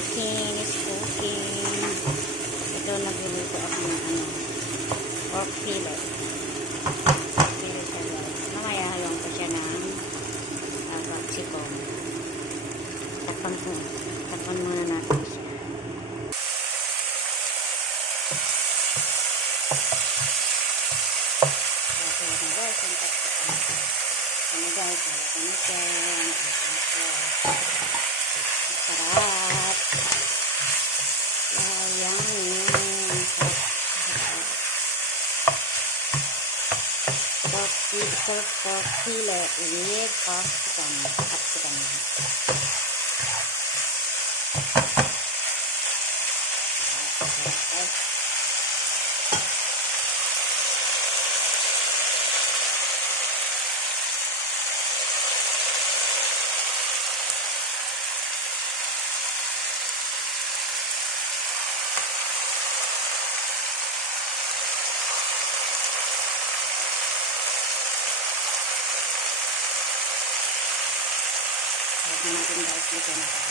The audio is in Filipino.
everything is cooking. Ito, nagluluto ako ng pork fillet. Fillet sa guys. Mamaya halong ko siya ng capsicum. Takpan muna natin siya. Okay na guys, yung capsicum ko. Ano guys, halaka na siya. Sarap. Yummy. Pork fillet with capsicum. Natin guys, dito na tayo.